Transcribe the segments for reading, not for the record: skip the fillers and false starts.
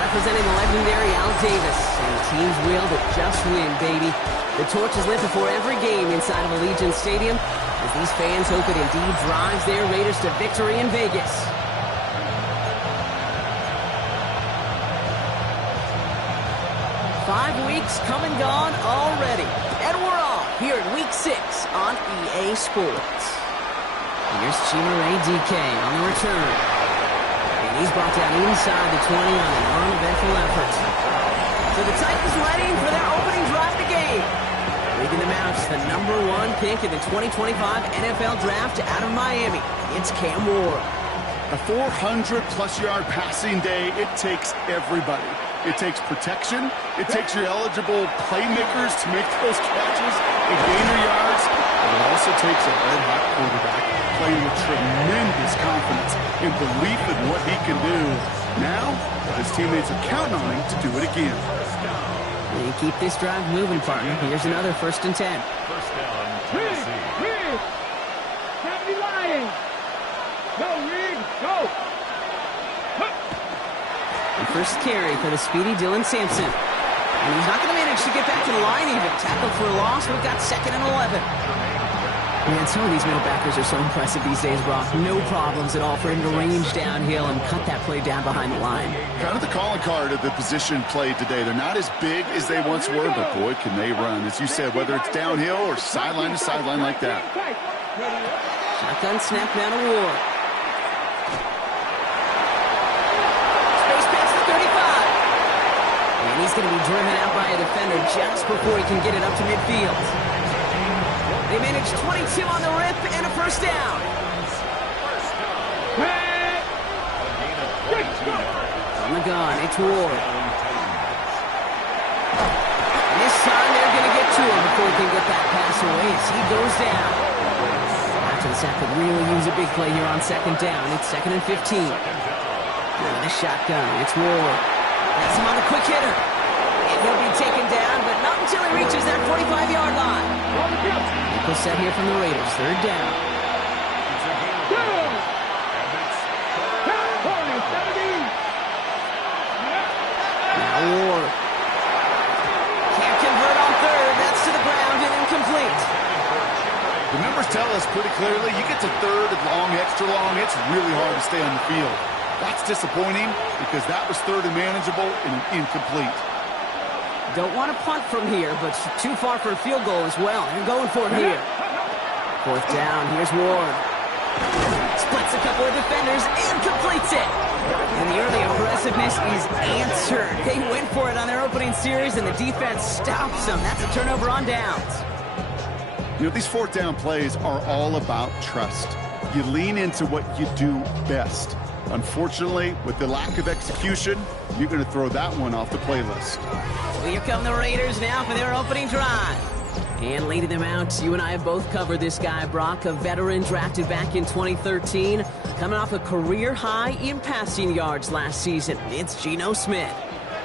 Representing the legendary Al Davis, and the team's will to just win, baby. The torch is lit before every game inside of Allegiant Stadium, as these fans hope it indeed drives their Raiders to victory in Vegas. Five weeks come and gone already, and we're off here at Week 6 on EA Sports. Here's Chimere DK on the return. He's brought down inside the 20 on an uneventful effort. So the Titans ready for their opening drive of the game. Leading them out, the #1 pick in the 2025 NFL Draft out of Miami. It's Cam Ward. A 400-plus-yard passing day, it takes everybody. It takes protection. It takes your eligible playmakers to make those catches and gain their yards. And it also takes a red-hot quarterback playing with tremendous confidence and belief in what he can do. Now, his teammates are counting on him to do it again. They keep this drive moving, partner. Here's another 1st and 10. First down, Tennessee. Reed! Can't be lying! Go, Reed! Go! And first carry for the speedy Dylan Sampson. And he's not going to manage to get back to the line even. Tackled for a loss. We've got 2nd and 11. Man, some of these middle backers are so impressive these days, Brock. No problems at all for him to range downhill and cut that play down behind the line. Kind of the calling card of the position played today. They're not as big as they once were, but boy, can they run. As you said, whether it's downhill or sideline to sideline like that. Shotgun snap down to Ward. Space pass to 35. And he's going to be driven out by a defender just before he can get it up to midfield. They managed 22 on the rip and a first down. On the gun, it's Ward. This time they're going to get to him before he can get that pass away as he goes down. After the sack could really use a big play here on 2nd down. It's 2nd and 15. Now the shotgun, it's Ward. That's him on the quick hitter. And he'll be taken down, but not until he reaches that 45-yard line. Equal set here from the Raiders. 3rd down. Now Ward. Can't convert on 3rd. That's to the ground and incomplete. The numbers tell us pretty clearly, you get to 3rd and long, extra long, it's really hard to stay on the field. That's disappointing because that was 3rd and manageable and incomplete. Don't want to punt from here, but too far for a field goal as well. They're going for it here. 4th down, here's Ward. Splits a couple of defenders and completes it. And the early aggressiveness is answered. They went for it on their opening series, and the defense stops them. That's a turnover on downs. You know, these 4th down plays are all about trust. You lean into what you do best. Unfortunately, with the lack of execution, you're going to throw that one off the playlist. So here come the Raiders now for their opening drive. And leading them out, you and I have both covered this guy, Brock, a veteran drafted back in 2013, coming off a career high in passing yards last season. It's Geno Smith.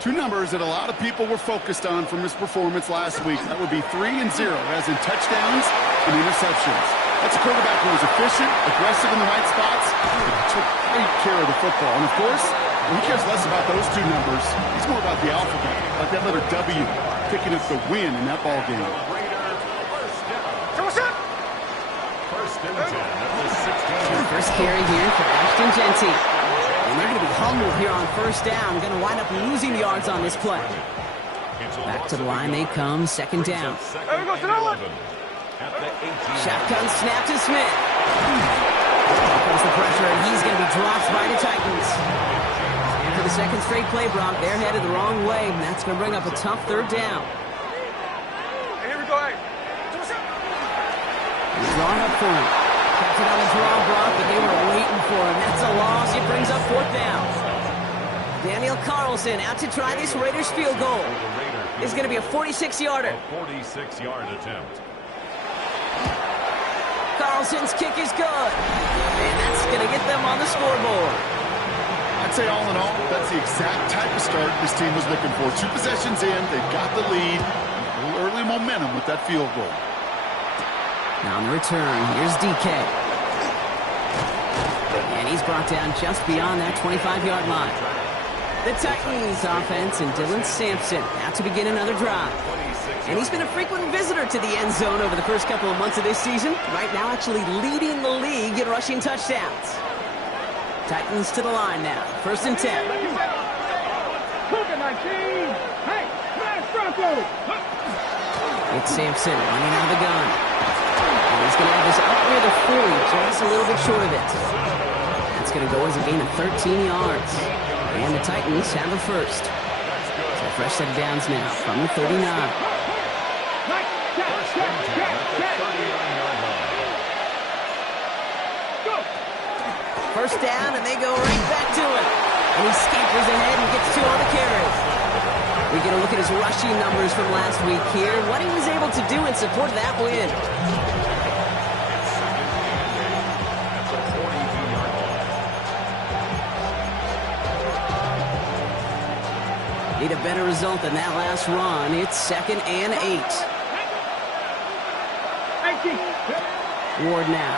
Two numbers that a lot of people were focused on from his performance last week. That would be 3 and 0, as in touchdowns and interceptions. That's a quarterback who was efficient, aggressive in the right spots, and took great care of the football. And, of course, he cares less about those two numbers. It's more about the alphabet, like that letter W, picking up the win in that ball game. First and 10 at the 16. First carry here for Ashton Jeanty. And they're going to be humbled here on 1st down. Going to wind up losing yards on this play. Back to the line they come, 2nd down. Shotgun snap to Smith. Here comes the pressure, and he's going to be dropped by the Titans. And for the 2nd straight play, Brock, they're headed the wrong way, and that's going to bring up a tough 3rd down. Here we go. He's drawn up for him. Kept it on the draw, Brock, but they were waiting for him. That's a loss. It brings up 4th down. Daniel Carlson out to try this Raiders field goal. It's going to be a 46-yarder. A 46-yard attempt. Carlson's kick is good. And that's going to get them on the scoreboard. I'd say all in all, that's the exact type of start this team was looking for. 2 possessions in, they've got the lead. A little early momentum with that field goal. Now on the return, here's DK. And he's brought down just beyond that 25-yard line. The Titans offense and Dylan Sampson out to begin another drive. And he's been a frequent visitor to the end zone over the first couple of months of this season. Right now actually leading the league in rushing touchdowns. Titans to the line now. 1st and 10. Hey, smash Bronco! It's Sampson running out of the gun. And he's going to have this up near the 40, just a little bit short of it. That's going to go as a gain of 13 yards. And the Titans have the first. So a fresh set of downs now from the 39. First down, and they go right back to it. And he scampers ahead and gets 2 on the carry. We get a look at his rushing numbers from last week here. What he was able to do in support of that win. Need a better result than that last run. It's 2nd and 8. Ward now.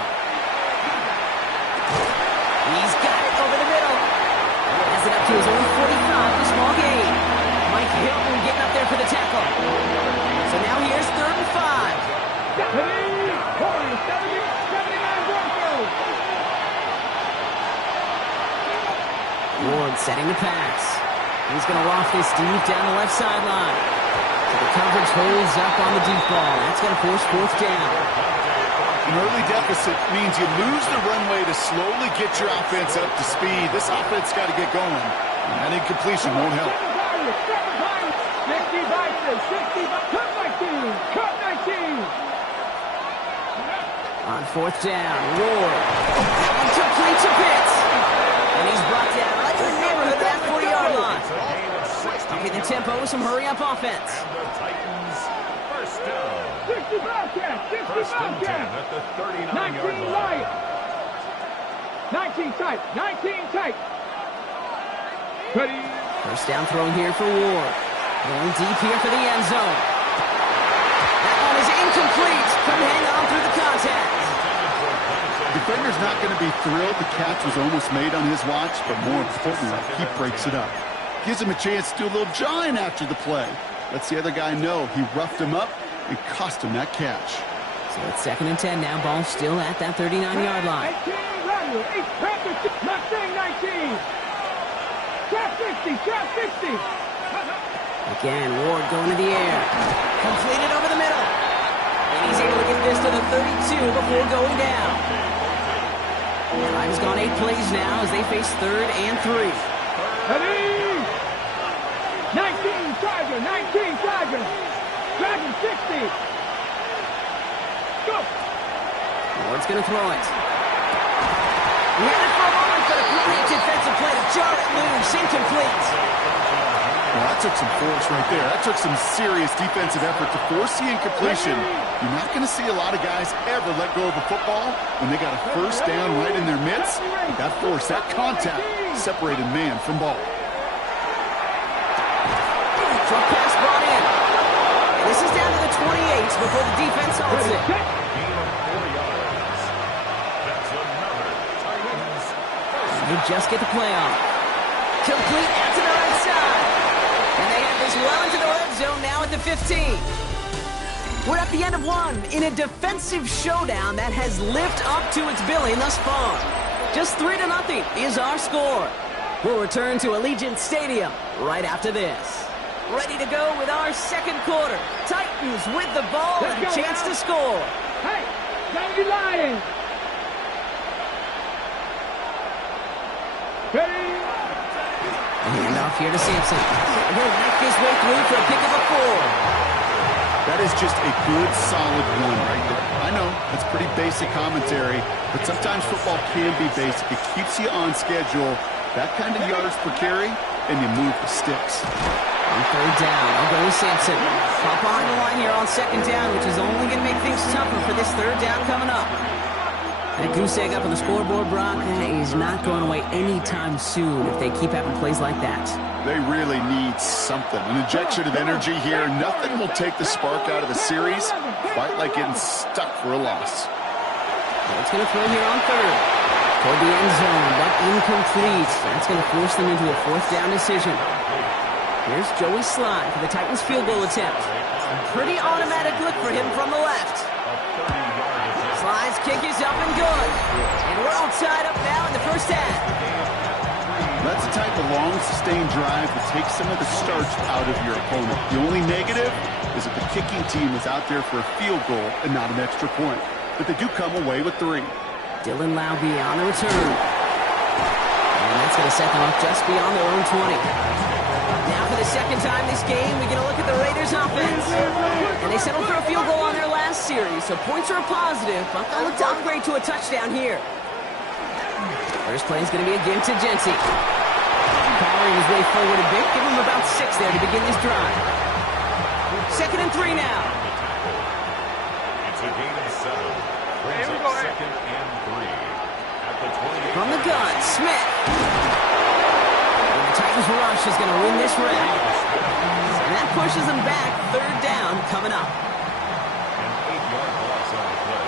He's got it over the middle. Has it up to his own 45, a small gain. Mike Hilton getting up there for the tackle. So now here's 3rd and 5. Ward setting the pass. He's going to loft this deep down the left sideline. So the coverage holds up on the deep ball. That's going to force 4th down. An early deficit means you lose the runway to slowly get your offense up to speed. This offense got to get going. And that incompletion won't help. 60 On 4th down, Ward. Incomplete to Pitts. And he's brought down right in the neighborhood of that 40-yard line. Keeping the tempo with some hurry-up offense. And the Titans, first down. 60 Bobcats, 60 First and 10 Bobcats. at the 39-yard 19 line. light. 19 tight, 19 tight. Ready. First down throw here for Ward. Going deep here for the end zone. That one is incomplete. Couldn't hang on through the contact. The defender's not going to be thrilled the catch was almost made on his watch, but more importantly, he breaks it up. Gives him a chance to do a little jawing after the play. Lets the other guy know he roughed him up and cost him that catch. So it's 2nd and 10 now. Ball still at that 39-yard line. 18 radio, East Panther, Mustang 19. Trap 60, trap 60. Again, Ward going to the air. Completed over the middle. And he's able to get this to the 32 before going down. Drive's gone 8 plays now as they face 3rd and 3. Ready. 19 Charger, 19 Charger. Dragon 60. Go. Ward's going to throw it. He had it for a moment, but a great defensive play to jar it loose. Incomplete. Well, that took some force right there. That took some serious defensive effort to force the incompletion. You're not going to see a lot of guys ever let go of a football when they got a first down right in their midst. That force, that contact, separated man from ball. Short pass brought in. And this is down to the 28 before the defense holds it. Gain of 4 yards. That's another Titans first. They just get the play off. Complete out to the right side. And they have this well into the red zone now at the 15. We're at the end of one in a defensive showdown that has lived up to its billing thus far. Just 3-0 is our score. We'll return to Allegiant Stadium right after this. Ready to go with our second quarter. Titans with the ball and a chance to score. Hey, don't be lying. Ready. Handoff here to Sampson. He'll make his way through for a pick of a 4. That is just a good, solid run right there. I know, that's pretty basic commentary, but sometimes football can be basic. It keeps you on schedule. That kind of yards per carry, and you move the sticks. On third down, I'll go with Sampson. Pop behind the line here on second down, which is only going to make things tougher for this third down coming up. That goose egg up on the scoreboard, Brock, is not going away anytime soon if they keep having plays like that. They really need something. An injection of energy here. Nothing will take the spark out of the series quite like getting stuck for a loss. It's going to throw here on third. Toward the end zone, but incomplete. That's going to force them into a fourth down decision. Here's Joey Slye for the Titans field goal attempt. A pretty automatic look for him from the left. Slye's kick is up and good. And we're all tied up now in the first half. That's the type of long, sustained drive that takes some of the starch out of your opponent. The only negative is that the kicking team is out there for a field goal and not an extra point. But they do come away with 3. Dylan Laube on the return. And that's going to set them up just beyond their own 20. Now for the second time this game, we're going to look at the Raiders offense. And they settled for a field goal on their last series, so points are a positive, but they'll look to upgrade to a touchdown here. First play is going to be again to Jency. Powering his way forward a bit, give him about 6 there to begin this drive. 2nd and 3 now. It's a gain of 7. Brings up 2nd and 3. At the 28. From the gun, Smith. And the Titans rush is going to win this round. And that pushes them back. 3rd down coming up. An 8-yard loss on the play.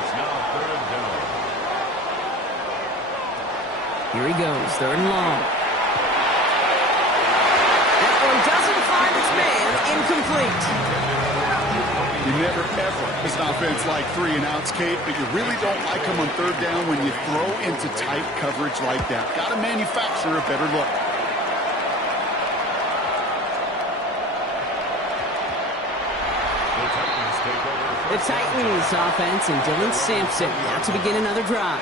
It's now 3rd down. Here he goes, 3rd and long. That one doesn't find its man, incomplete. You never, ever, as an offense, like 3 and outs, Kate, but you really don't like them on 3rd down when you throw into tight coverage like that. Got to manufacture a better look. The Titans offense and Dylan Sampson now to begin another drive.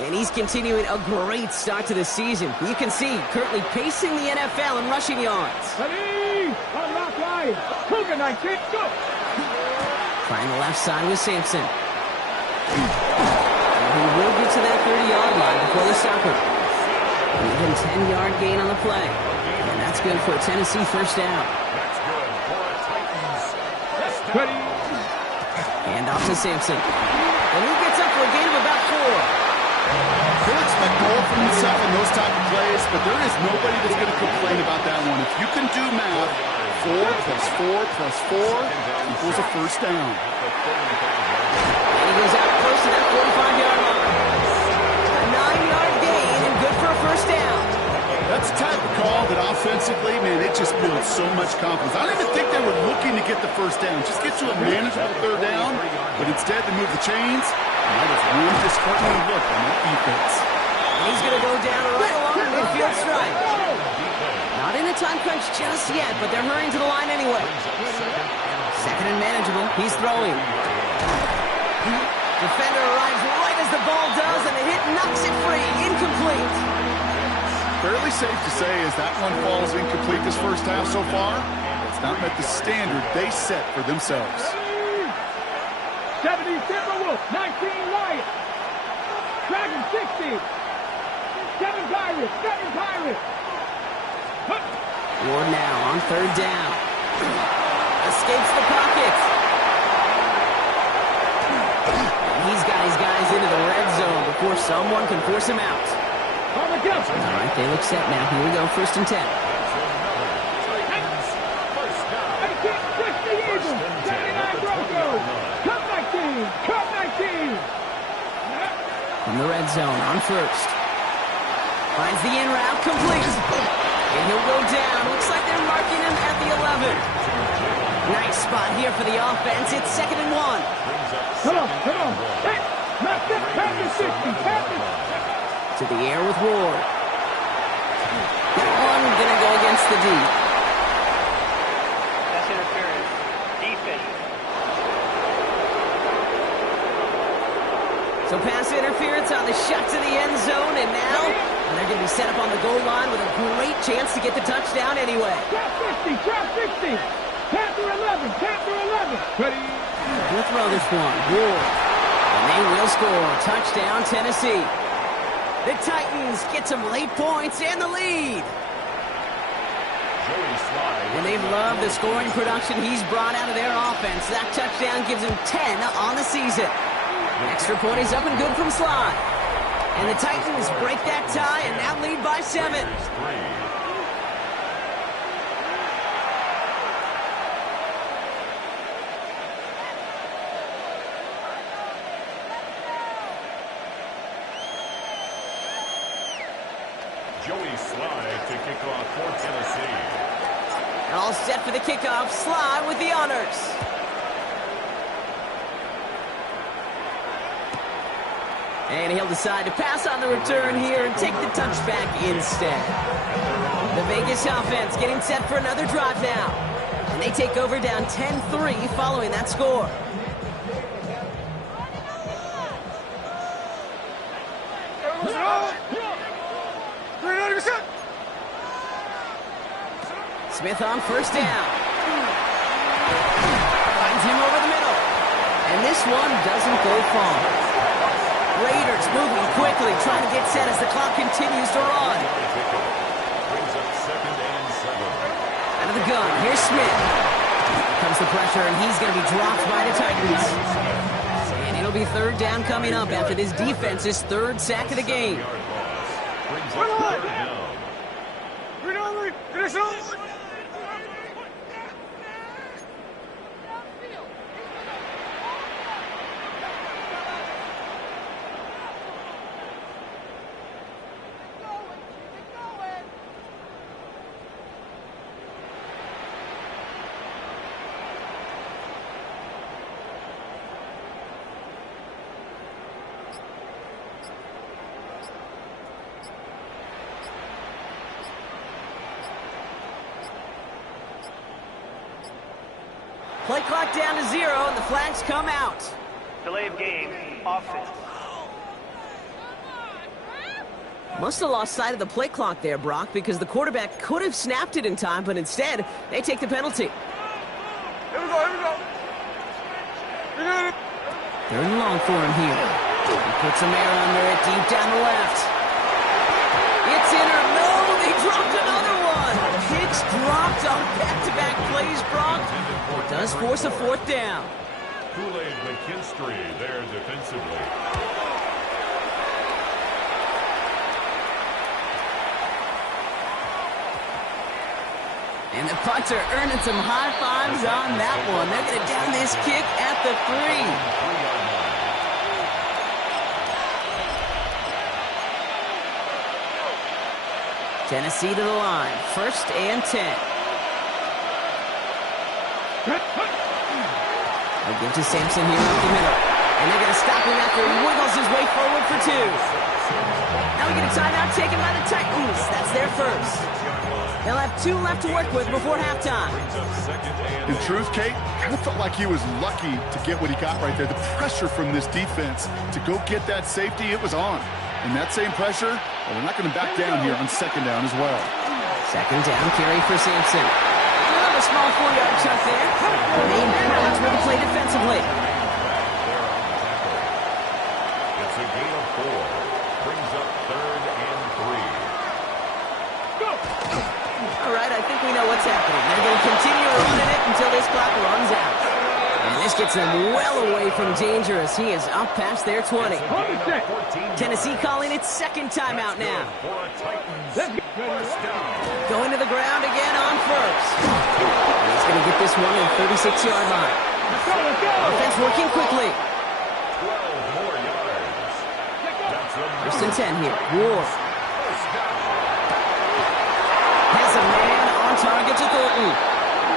And he's continuing a great start to the season. You can see currently pacing the NFL in rushing yards. Ready? On lock line. Cougar 19, go! Trying the left side with Sampson. And he will get to that 30-yard line before they stop him. An even 10-yard gain on the play. And that's good for a Tennessee first down. That's good for a Titans. Ready? And off to Sampson. And he gets up for a gain of about 4. He'll expect more from himself in those type of plays, but there is nobody that's going to complain about that one. If you can do math, 4 plus 4 plus 4 equals a first down. And he goes out close to that 45-yard line. A 9-yard gain and good for a first down. That's the type of call that offensively, man, it just builds so much confidence. I don't even think they were looking to get the first down. Just get to a manageable 3rd down, but instead they move the chains. And that is one disheartening look on that defense. And he's going to go down right along the midfield stripe. Not in a time crunch just yet, but they're hurrying to the line anyway. 2nd and manageable. He's throwing. Defender arrives right as the ball does, and the hit knocks it free. Incomplete. Fairly safe to say as that one falls incomplete this first half so far, it's not met the standard they set for themselves. 70 Timberwolves, 19 Lions. Dragon 60. 7 Pirates, 7 Pirates. Ward now on 3rd down. Escapes the pocket. And he's got his guys into the red zone before someone can force him out. On the go. All right, they look set now. Here we go, 1st and 10. 18, 60 Eagles, 79 Broncos. Cup 19, Cup 19. From the red zone on 1st. Finds the in route, complete. And he'll go down. Looks like they're marking him at the 11. Nice spot here for the offense. It's 2nd and 1. Come on. Hey, knock it. Packers 60, Packers. To the air with Ward. That one gonna go against the deep. That's interference. Defense. So pass interference on the shot to the end zone, and now they're going to be set up on the goal line with a great chance to get the touchdown anyway. Trap 60, Trap 60. Panther 11, Panther 11. Ready? We'll throw this one. Ward. And they will score. Touchdown, Tennessee. The Titans get some late points and the lead. And they love the scoring production he's brought out of their offense. That touchdown gives him 10 on the season. The extra point is up and good from Sly. And the Titans break that tie and now lead by 7. Joey Sly to kick off for Tennessee. All set for the kickoff. Sly with the honors. And he'll decide to pass on the return here and take the touchback instead. The Vegas offense getting set for another drive now. And they take over down 10-3 following that score. Smith on first down. Finds him over the middle. And this one doesn't go far. Raiders moving quickly, trying to get set as the clock continues to run. Brings up 2nd and 7. Out of the gun, here's Smith. Here comes the pressure, and he's going to be dropped by the Titans. And it'll be 3rd down coming up after this defense's 3rd sack of the game. Brings up 3rd down. Play clock down to 0, and the flags come out. Delay of game, offense. Must have lost sight of the play clock there, Brock, because the quarterback could have snapped it in time, but instead, they take the penalty. Here we go. 3rd and long for him here. He puts some air under it deep down the left. It's in or no, they dropped another one. Hicks dropped on back-to-back plays, Brock. It does force a 4th down. Kool-Aid McKinstry there defensively. And the punter earning some high fives on that one. They're going to down this kick at the 3. Tennessee to the line. 1st and 10. They'll give to Sampson here up the middle. And they're going to stop him after he wiggles his way forward for 2. Now we get a timeout taken by the Titans. That's their first. They'll have 2 left to work with before halftime. In truth, Kate, kind of felt like he was lucky to get what he got right there. The pressure from this defense to go get that safety, it was on. And that same pressure, well, they're not going to back down here on 2nd down as well. 2nd down carry for Sampson. Another small 4-yard chunk there. The main crowds will play defensively. It's a gain of 4. Brings up 3rd and 3. All right, I think we know what's happening. They're going to continue running it until this clock runs out. And this gets them well away from dangerous. He is up past their 20. Tennessee calling its 2nd timeout now. Going to the ground again on 1st. And he's going to get this one at the 36-yard line. Offense working quickly. 12 more yards. That's 1st and 10 here. Ward has a man on target to Thornton.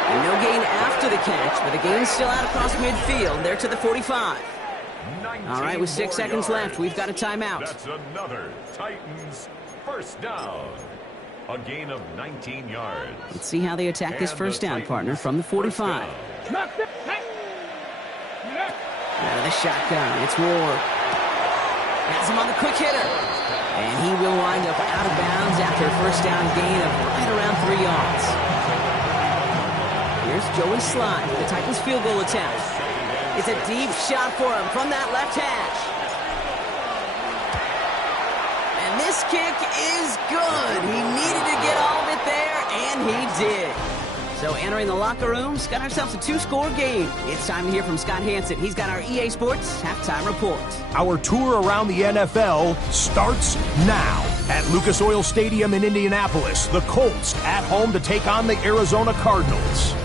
And no gain after the catch, but the gain's still out across midfield. They're to the 45. All right, with 6 seconds left, we've got a timeout. That's another Titans 1st down. A gain of 19 yards. Let's see how they attack this 1st down, partner, from the 45. Out of the shotgun, it's Ward. Has him on the quick hitter. And he will wind up out of bounds after a 1st down gain of right around 3 yards. Here's Joey Sly for the Titans field goal attempt. It's a deep shot for him from that left hash. And this kick is good. He needed to get all of it there, and he did. So entering the locker rooms, got ourselves a 2-score game. It's time to hear from Scott Hansen. He's got our EA Sports Halftime Report. Our tour around the NFL starts now. At Lucas Oil Stadium in Indianapolis, the Colts at home to take on the Arizona Cardinals.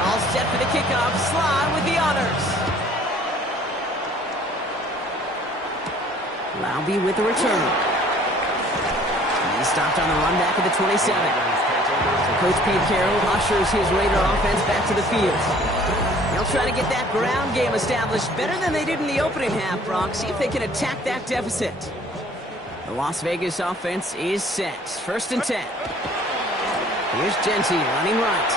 All set for the kickoff. Slye with the honors. Laube with the return. He's stopped on the run back at the 27. So Coach Pete Carroll ushers his Raider offense back to the field. They'll try to get that ground game established better than they did in the opening half, Brock. See if they can attack that deficit. The Las Vegas offense is set. 1st and 10. Here's Genty running right.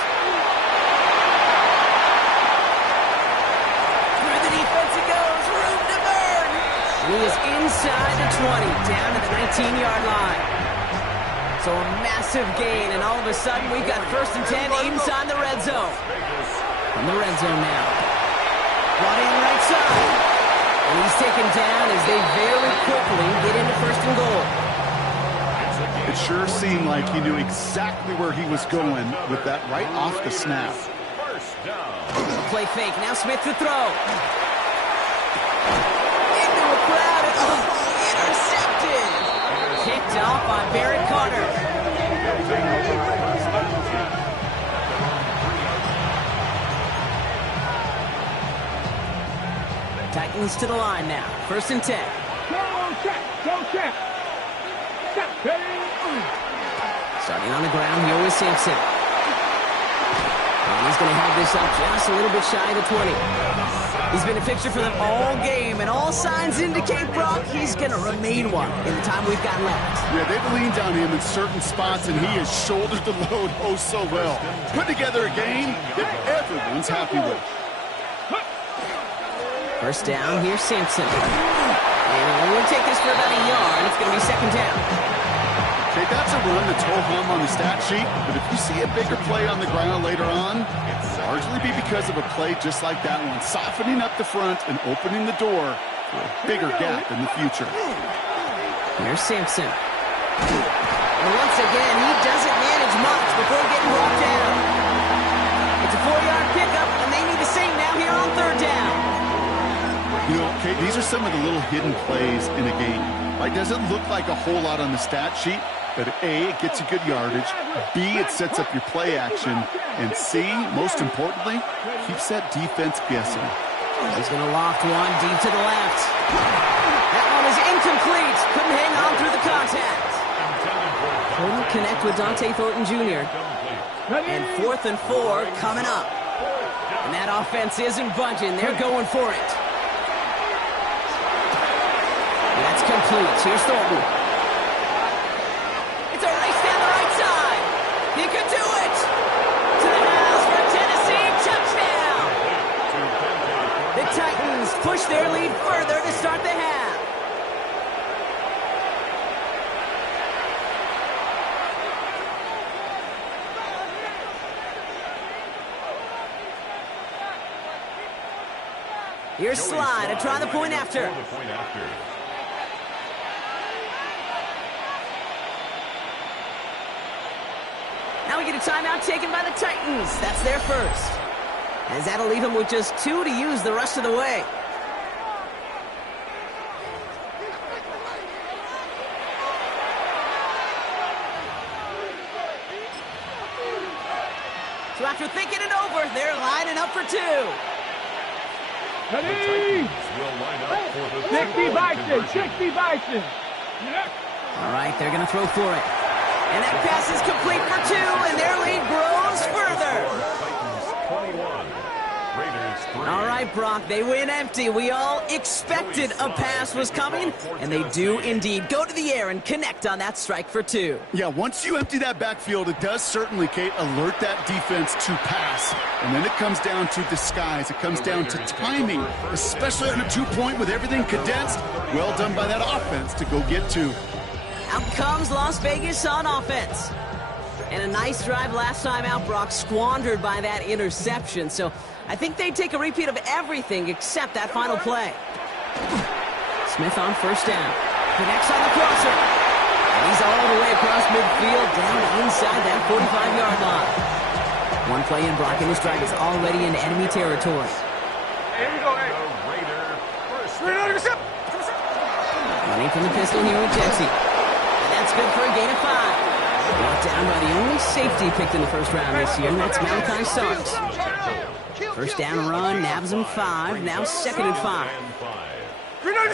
Through the defense it goes. Room to burn. And he is inside the 20, down to the 19-yard line. So a massive gain, and all of a sudden we've got 1st and 10 inside the red zone. From the red zone now. Brought in right side. And he's taken down as they very quickly get into 1st and goal. It sure seemed like he knew exactly where he was going with that right off the snap. Play fake. Now Smith to throw. Into a crowd. Intercepted. Kicked off by Barrett Carter. Titans to the line now. 1st and 10. Go check. Go check. Starting on the ground here with Sampson. And he's going to have this up just a little bit shy of the 20. He's been a fixture for them all game, and all signs indicate, Brock, he's going to remain one in the time we've got left. Yeah, they've leaned on him in certain spots, and he has shouldered the load oh so well. Put together a game that everyone's happy with. 1st down, here's Sampson. And we'll take this for about a yard. It's going to be 2nd down. Okay, that's a run that's ho-hum on the stat sheet, but if you see a bigger play on the ground later on, it'll largely be because of a play just like that one, softening up the front and opening the door for a bigger gap in the future. Here's Sampson. And once again, he doesn't manage much before getting brought down. It's a 4-yard pickup, and they need the same now here on 3rd down. You know, Kate, these are some of the little hidden plays in a game. Right, doesn't look like a whole lot on the stat sheet, but A, it gets you good yardage, B, it sets up your play action, and C, most importantly, keeps that defense guessing. He's going to loft one deep to the left. That one is incomplete. Couldn't hang on through the contact. Couldn't connect with Dante Thornton Jr. And 4th and 4 coming up. And that offense isn't budging. They're going for it. That's complete. Here's Thornton. It's a race down the right side. He could do it. To the house for Tennessee. Touchdown. The Titans push their lead further to start the half. Here's Slye to try the point after. Now we get a timeout taken by the Titans. That's their first. As that'll leave them with just 2 to use the rest of the way. So after thinking it over, they're lining up for 2. Ready? 60 Bison, 60 Bison. All right, they're going to throw for it. And that pass is complete for 2, and their lead grows further. 21. Raiders 3. All right, Brock, they win empty. We all expected a pass was coming, and they do indeed go to the air and connect on that strike for 2. Yeah, once you empty that backfield, it does certainly, Kate, alert that defense to pass. And then it comes down to disguise. It comes down to timing, especially on a 2-point with everything condensed. Well done by that offense to go get 2. Out comes Las Vegas on offense. And a nice drive last time out, Brock, squandered by that interception. So I think they'd take a repeat of everything except that final play. Smith on first down. Connects on the crosser. And he's all the way across midfield, down inside that 45-yard line. One play in, Brock, and this drive is already in enemy territory. Running from the pistol here with Jesse. And that's good for a gain of 5. Brought down by the only safety picked in the first round this year, and that's Malachi Starks. First down run, nabs him 5, now 2nd and 5.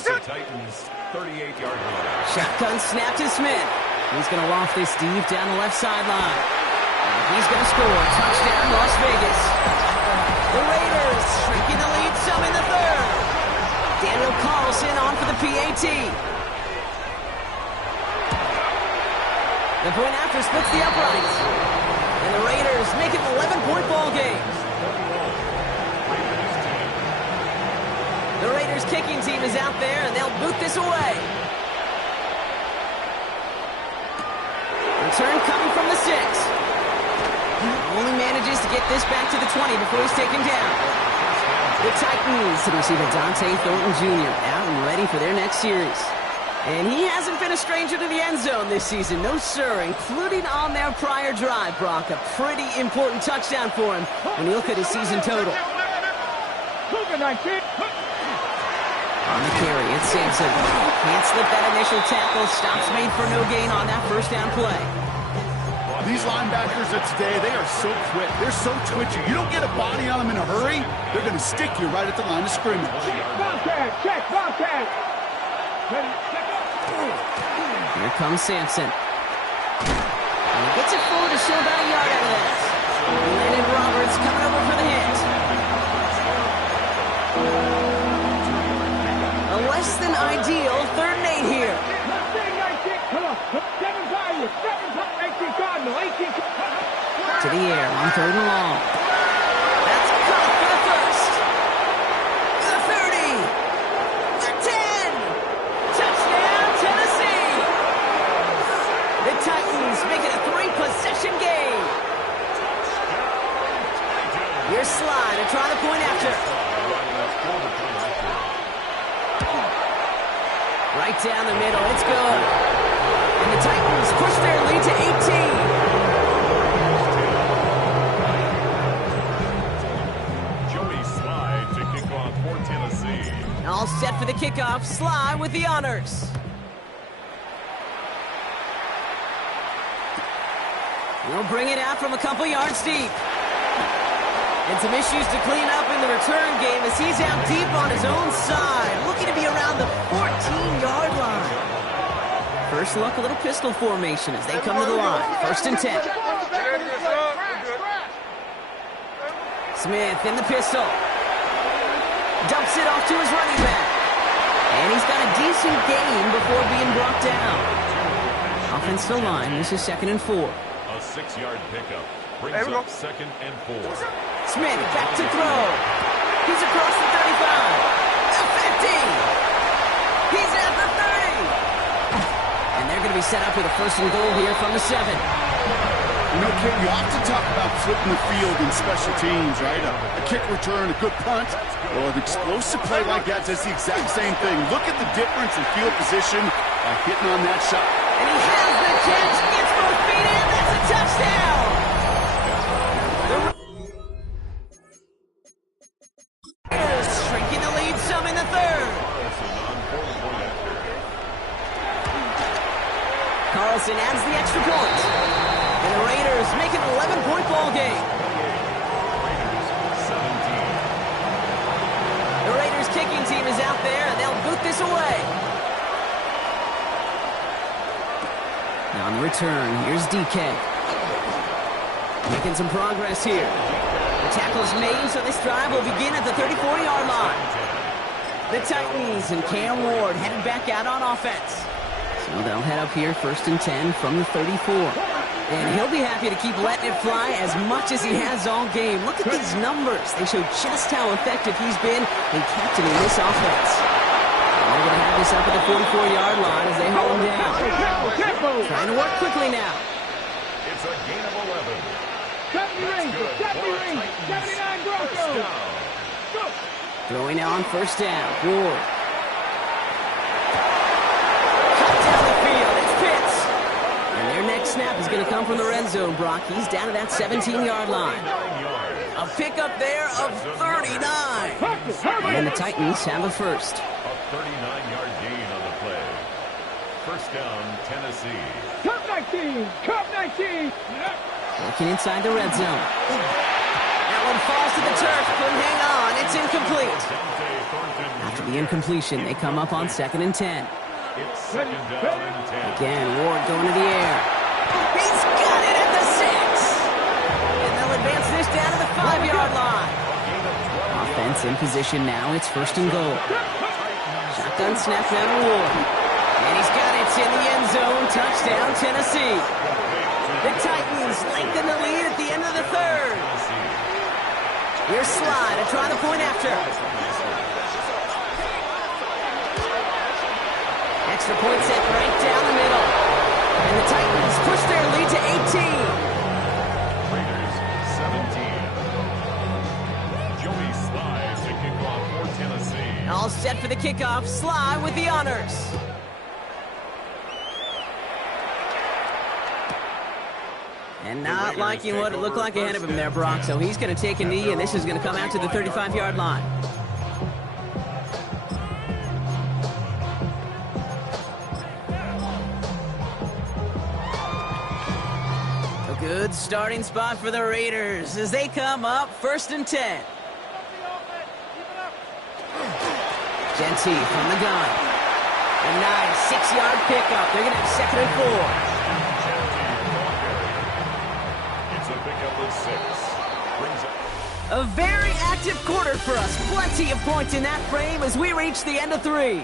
Titans 38-yard line. Shotgun snap to Smith. He's going to loft this deep down the left sideline. He's going to score. Touchdown, Las Vegas. The Raiders shrinking the lead some in the third. Daniel Carlson on for the PAT. The point after splits the uprights. And the Raiders make it an 11-point ball game. The Raiders kicking team is out there, and they'll boot this away. Return coming from the 6. Only manages to get this back to the 20 before he's taken down. The Titans to receiver Dante Thornton Jr. out and ready for their next series. And he hasn't been a stranger to the end zone this season, no sir, including on their prior drive, Brock. A pretty important touchdown for him when you look at his season total. On the carry, it's Sampson. Can't slip that initial tackle. Stops made for no gain on that first down play. These linebackers of today, they are so quick. They're so twitchy. You don't get a body on them in a hurry, they're going to stick you right at the line of scrimmage. Bobcat, check, Bobcat. Here comes Sampson. And he gets it forward to show about a yard out of that. Landon Roberts coming over for the hit. A less than ideal 3rd and 8 here. Come on, 7 value, 18 Cardinal, 18. To the air on 3rd and long. That's caught for the first. The 30. The 10. Touchdown, Tennessee. The Titans make it a 3-possession game. Here's Sly to try the point after. Right down the middle, it's good. And the Titans push their lead to 18. Joey Sly to kick off for Tennessee. All set for the kickoff. Sly with the honors. He'll bring it out from a couple yards deep. And some issues to clean up in the return game as he's out deep on his own side, looking to be around the 14-yard line. First look, a little pistol formation as they come to the line. 1st and 10. Smith in the pistol. Dumps it off to his running back. And he's got a decent gain before being brought down. Offensive line, this is 2nd and 4. A 6-yard pickup brings up 2nd and 4. Smith back to throw. He's across the 35. The 50. He's at the 30. And they're going to be set up with a 1st and goal here from the 7. You know, Kid, you often talk about flipping the field in special teams, right? A kick return, a good punt. Well, an explosive play like that does the exact same thing. Look at the difference in field position by hitting on that shot. And he has the catch, gets both feet in, that's a touchdown! The Raiders shrinking the lead some in the 3rd. Carlson adds the extra point. And the Raiders make it an 11-point ball game. The Raiders kicking team is out there, and they'll boot this away. Now on the return, here's DK. Making some progress here. The tackle's made, so this drive will begin at the 34-yard line. The Titans and Cam Ward headed back out on offense. So they'll head up here 1st and 10 from the 34. And he'll be happy to keep letting it fly as much as he has all game. Look at these numbers. They show just how effective he's been in captaining this offense. And they're going to have this up at the 44-yard line as they hold him down. Trying to work quickly now. It's It's a gain of 11. 70 Rangers, 70 Rangers, 79 Broncos. Go. Throwing now on first down. Ward. Cut down the field. It's Pitts. And their next snap is going to come from the red zone, Brock. He's down to that 17-yard line. A pickup there of 39. And the Titans have a first. A 39-yard gain on the play. First down, Tennessee. Cup 19, Cup 19. Working inside the red zone. That one falls to the turf. Couldn't hang on. It's incomplete. After the incompletion, they come up on 2nd and 10. It's second down and 10. Again, Ward going to the air. He's got it at the 6. And they'll advance this down to the 5-yard line. Offense in position now. It's 1st and goal. Shotgun snap now to Ward. And he's got it. It's in the end zone. Touchdown, Tennessee. The Titans lengthen the lead at the end of the 3rd. Here's Sly to try the point after. Extra point set right down the middle. And the Titans push their lead to 18. Raiders 17. Joey Sly to kick off for Tennessee. All set for the kickoff. Sly with the honors. And not liking what it looked like ahead of him there, Brock. So he's going to take a knee, and this is going to come out to the 35-yard line. A good starting spot for the Raiders as they come up 1st and 10. Genty from the gun. A nice 6-yard pickup. They're going to have 2nd and 4. A very active quarter for us. Plenty of points in that frame as we reach the end of 3.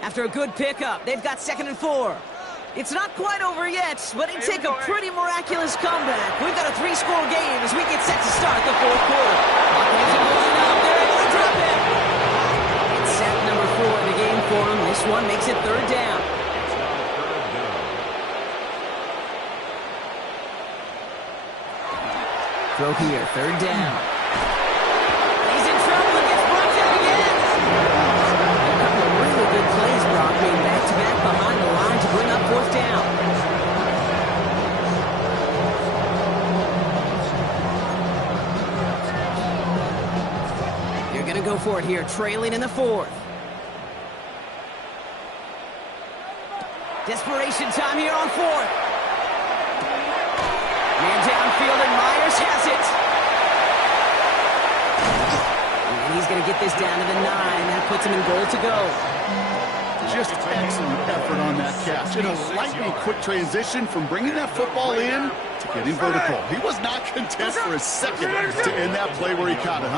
After a good pickup, they've got 2nd and 4. It's not quite over yet, but it'd take a pretty miraculous comeback. We've got a 3-score game as we get set to start the 4th quarter. They're able to drop it. It's sack number 4 in the game for them. This one makes it 3rd down. Throw here, 3rd down. He's in trouble and gets brought down again. A couple of really good plays, Brock, being back-to-back behind the line to bring up 4th down. They're going to go for it here, trailing in the 4th. Desperation time here on 4th. Man downfield, and Myers has it. And he's going to get this down to the 9. That puts him in goal to go. Just excellent effort on that catch. In a lightning quick transition from bringing that football in to getting vertical. He was not content for a second to end that play where he caught it.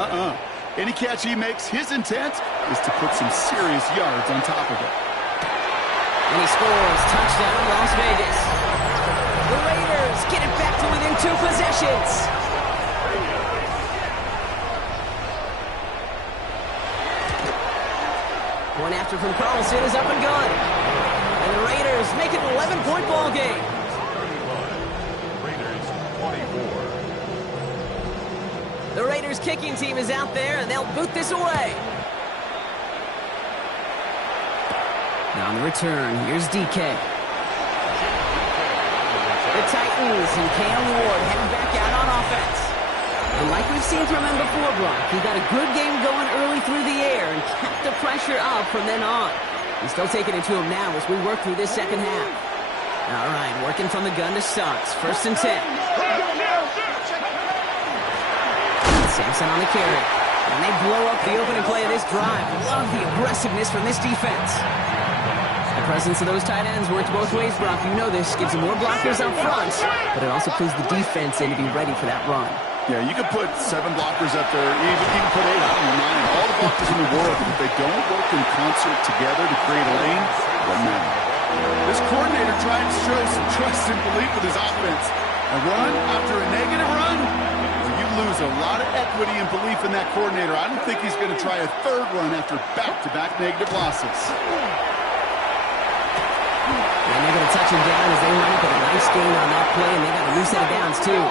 Any catch he makes, his intent is to put some serious yards on top of it. And he scores. Touchdown, Las Vegas. The Raiders get it back to within 2 possessions. Point after from Carlson is up and good. And the Raiders make it an 11-point ball game. Raiders 24. The Raiders kicking team is out there, and they'll boot this away. Now on the return, here's DK. The Titans and Cam Ward heading back out on offense. And like we've seen from him before, Brock, he got a good game going early through the air and kept the pressure up from then on. He's still taking it to him now as we work through this second half. All right, working from the gun to Suggs. 1st and 10. Sampson on the carry. And they blow up the opening play of this drive. Love the aggressiveness from this defense. The presence of those tight ends works both ways, Brock. You know this. Gives them more blockers up front, but it also plays the defense in to be ready for that run. Yeah, you could put 7 blockers up there, even put 8, I don't know, 9, all the blockers in the world. If they don't work in concert together to create a lane, it doesn't matter. This coordinator tried to show some trust and belief with his offense. A run after a negative run, well, you lose a lot of equity and belief in that coordinator. I don't think he's going to try a 3rd run after back-to-back negative losses. And they're going to to touch him down as they line up with a nice gain on that play, and they got a new set of downs, too.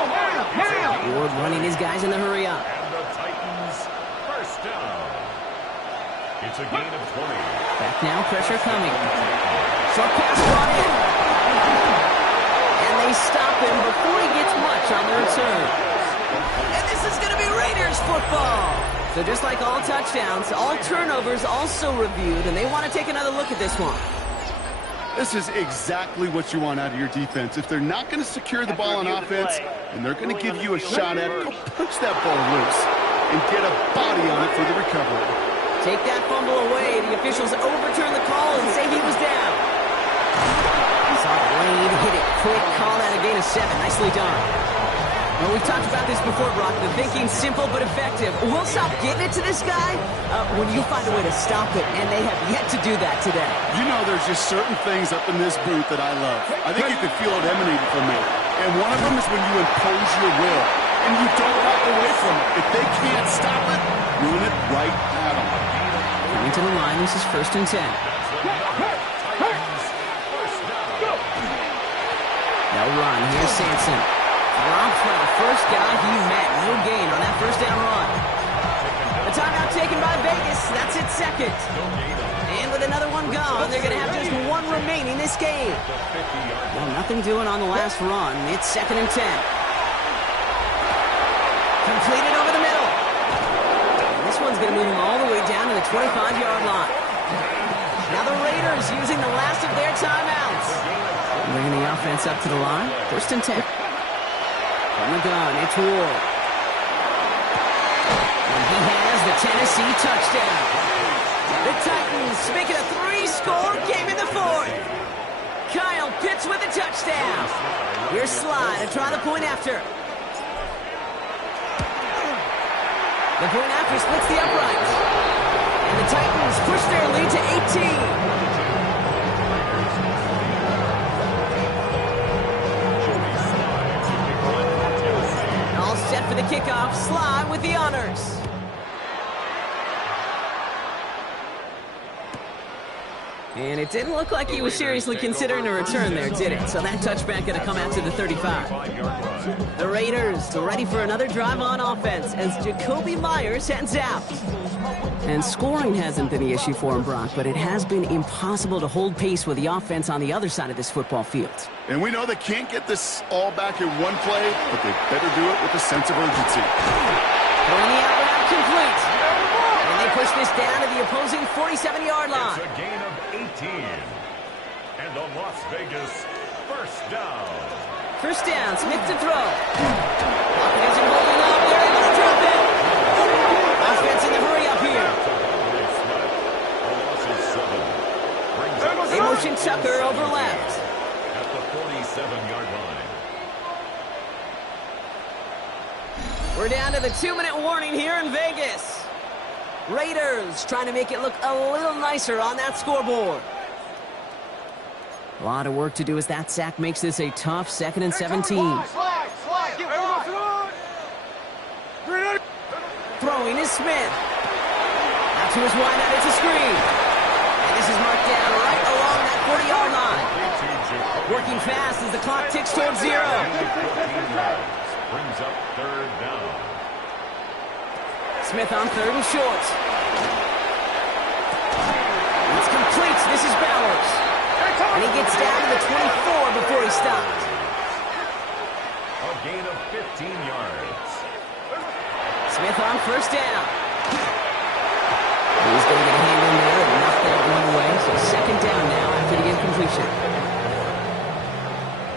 Ward running his guys in the hurry up. And the Titans, first down. It's a gain of 20. Back now, pressure coming. Short pass brought in. And they stop him before he gets much on the return. And this is going to be Raiders football. So just like all touchdowns, all turnovers also reviewed, and they want to take another look at this one. This is exactly what you want out of your defense. If they're not going to secure the ball on offense, and they're going to give you a shot at it, go punch that ball loose and get a body on it for the recovery. Take that fumble away. The officials overturn the call and say he was down. Saw Blade hit it quick, call that a gain of 7. Nicely done. Well, we've talked about this before, Brock. The thinking's simple but effective. We'll stop getting it to this guy when you find a way to stop it, and they have yet to do that today. You know there's just certain things up in this booth that I love. I think you could feel it emanating from me. And one of them is when you impose your will, and you don't walk away from it. If they can't stop it, run it right at them. Coming to the line, this is 1st and 10. They'll run. Here's Sampson. Drops for the first guy he met. No gain on that first down run. The timeout taken by Vegas. That's its 2nd. And with another one gone, they're going to have just one remaining this game. Well, nothing doing on the last run. It's 2nd and 10. Completed over the middle. This one's going to move them all the way down to the 25-yard line. Now the Raiders using the last of their timeouts. Bringing the offense up to the line. 1st and 10. From the gun, it's Ward. And he has the Tennessee touchdown. The Titans make it a 3-score game in the 4th. Kyle Pitts with the touchdown. Here's Sly to try the point after. The point after splits the uprights. And the Titans push their lead to 18. Set for the kickoff, Sly with the honors. And it didn't look like he was seriously considering a return there, did it? So that touchback going to come out to the 35. The Raiders ready for another drive on offense as Jacoby Myers heads out. And scoring hasn't been the issue for him, Brock, but it has been impossible to hold pace with the offense on the other side of this football field. And we know they can't get this all back in one play, but they better do it with a sense of urgency. Throwing the out route complete. And they push this down to the opposing 47-yard line. It's a gain of 18. And the Las Vegas first down. First down, Smith to throw. Pocket isn't holding up. They're able to drop it. Offense in the hurry up here. They motion Tucker over left. At the 47-yard line. We're down to the 2-minute warning here in Vegas. Raiders trying to make it look a little nicer on that scoreboard. A lot of work to do as that sack makes this a tough 2nd and 17. Throwing is Smith. Out to his wideout, it's a screen. And this is marked down right along that 40-yard line. Working fast as the clock ticks towards 0. Brings up 3rd down. Smith on 3rd and short. It's complete. This is Bowers. And he gets down to the 24 before he stopped. A gain of 15 yards. Smith on 1st down. He's going to get a hand in there and knock that one away. So 2nd down now after the incompletion.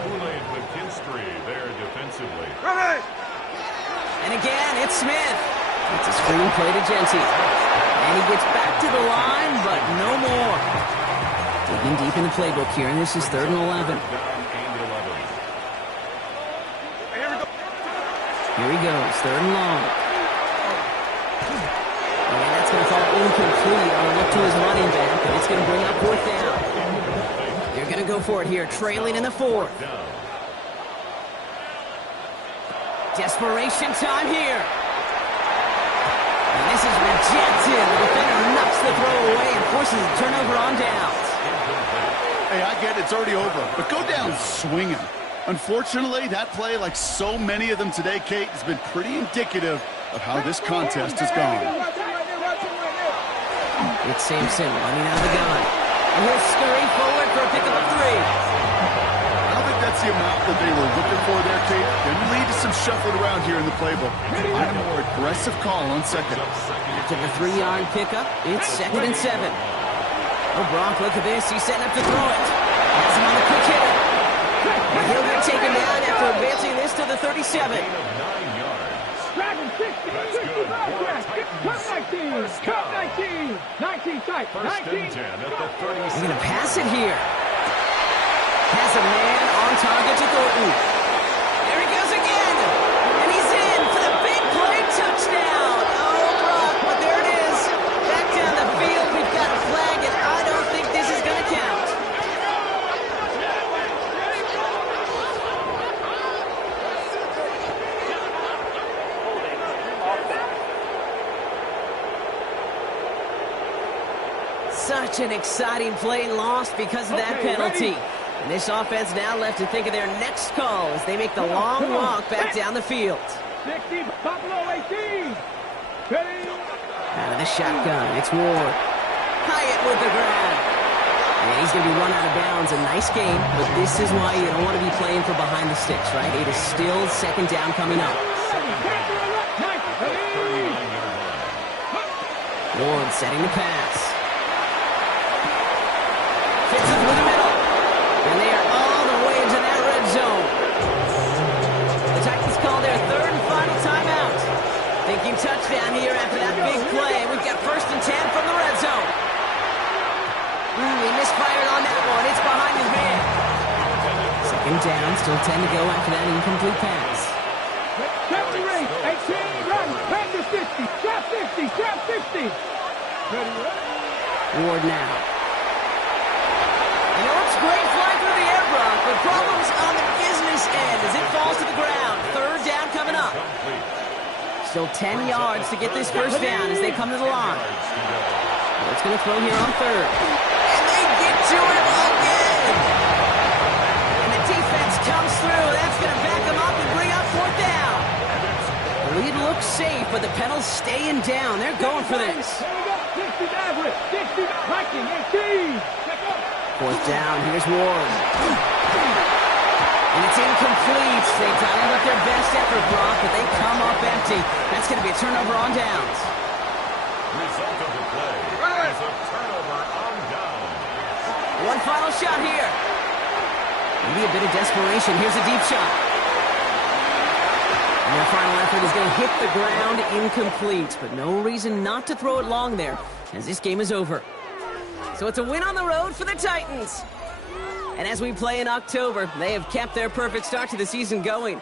Kool-Aid McKinstry there defensively. And again, it's Smith. It's a screen play to Genty. And he gets back to the line, but no more. Digging deep in the playbook here, and this is 3rd and 11. Here he goes, 3rd and long. And that's going to fall incomplete on a look to his running back, and it's going to bring up 4th down. They're going to go for it here, trailing in the 4th. Desperation time here. And this is rejected. The defender knocks the throw away and forces a turnover on downs. Hey, I get it. It's already over. But go down swinging. Unfortunately, that play, like so many of them today, Kate, has been pretty indicative of how this contest has gone. It's Sampson running out of the gun. And he'll scurry forward for a pickup of 3. I don't think that's the amount that they were looking for there, Kate. Can lead to some shuffling around here in the playbook. I'm a more aggressive call on second. After the 3-yard pickup, it's 2nd and 7. Oh, Brock, look at this. He's setting up to throw it. Has him on the quick hitter. And he'll get taken down after advancing this to the 37. Gain of 9 yards. Dragon 60, 65 track. Cut 19, cut 19. 19 tight, First 19. and 10 at the They're 36. going to pass it here. Has a man on target to Thornton. There he goes again. And he's in for the big play touchdown. Oh, Brock, but there it is. Back down the field, we've got a flag, and I don't think this is going to count. Such an exciting play lost because of that penalty. And this offense now left to think of their next call as they make the long walk back down the field. 60, Buffalo 18. Ready? Out of the shotgun, it's Ward. Hyatt with the grab. And he's going to be run out of bounds. A nice game, but this is why you don't want to be playing for behind the sticks, right? It is still 2nd down coming up. Ward setting the pass. Fits it through the middle. And they are all the way into that red zone. The Titans call their 3rd and final timeout. Thinking touchdown here after that big play. We've got 1st and 10 from the red zone. He misfired on that one. It's behind his man. 2nd down, still 10 to go after that incomplete pass. Trap the race, 18, run, back to 60, trap 50, trap 50. Ready, Ward now. You know, it's great flying through the air, Brock, but problems on the business end as it falls to the ground. 3rd down coming up. Still 10 yards to get this 1st down as they come to the line. Ward's going to throw here on 3rd. And they get to it again. And the defense comes through. That's going to back them up and bring up 4th down. The lead looks safe, but the Penals staying down. They're going for this. Here we go, 60 average, 60 Viking, 18. 4th down, here's Ward. And it's incomplete. They dialed up their best effort, Brock, but they come up empty. That's going to be a turnover on downs. Result of the play is a turnover on downs. One final shot here. Maybe a bit of desperation. Here's a deep shot. And their final effort is going to hit the ground incomplete, but no reason not to throw it long there, as this game is over. So it's a win on the road for the Titans. And as we play in October, they have kept their perfect start to the season going.